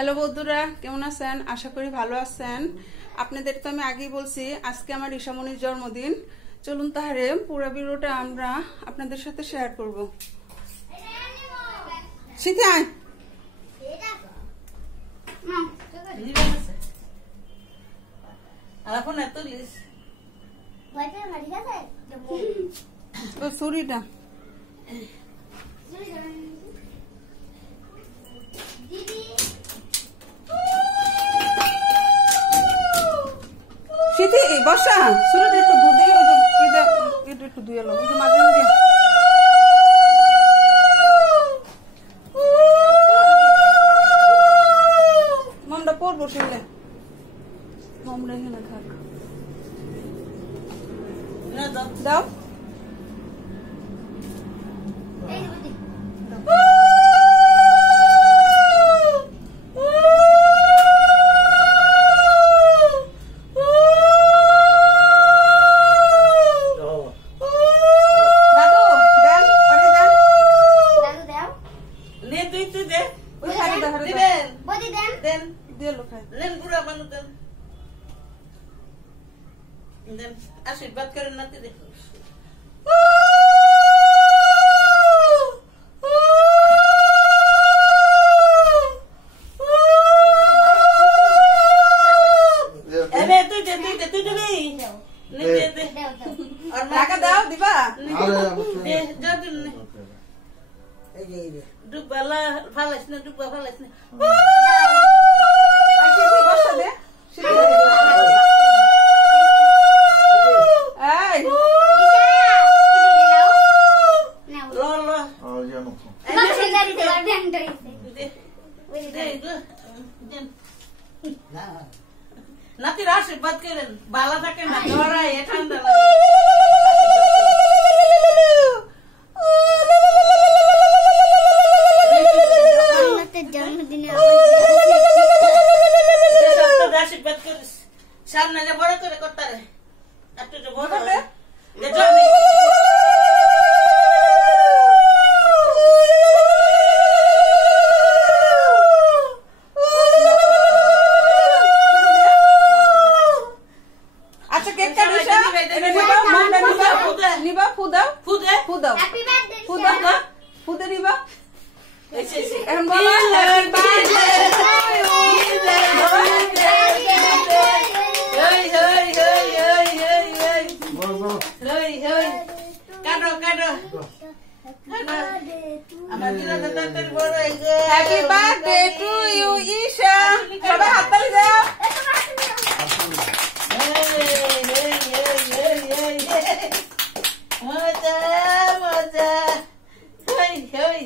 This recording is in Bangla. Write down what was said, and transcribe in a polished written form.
হ্যালো বন্ধুরা, কেমন আছেন? আশা করি ভালো আছেন। আপনাদের তো আমি আগেই বলছি আজকে আমার ঈশামণির জন্মদিন। চলুন তাহলে পুরো ভিডিওটা আমরা আপনাদের সাথে শেয়ার করব। শীতে আয় ছুরিটা শীতে বসা ছুরিটা একটু দুধ দিয়ে একটু ধুয়ে এলো মাঝে দিয়ে মামটা পড়বো শুনলে মামরা এখানে থাক দাও आशीर्वाद करें ना देखो डुबाला फालास ना डुबा फालास ना नाती आशीर्वाद करें बाला থাকে না জ্বর আয় ঠান্ডা লাগে নাতে জন্মদিনে আশীর্বাদ করিস সামনে যে বড় করে করতারে একটু যে বড় হবে Happy birthday to you, Isha. Shabbai hath tali dao. Moja, moja. Hoi, hoi.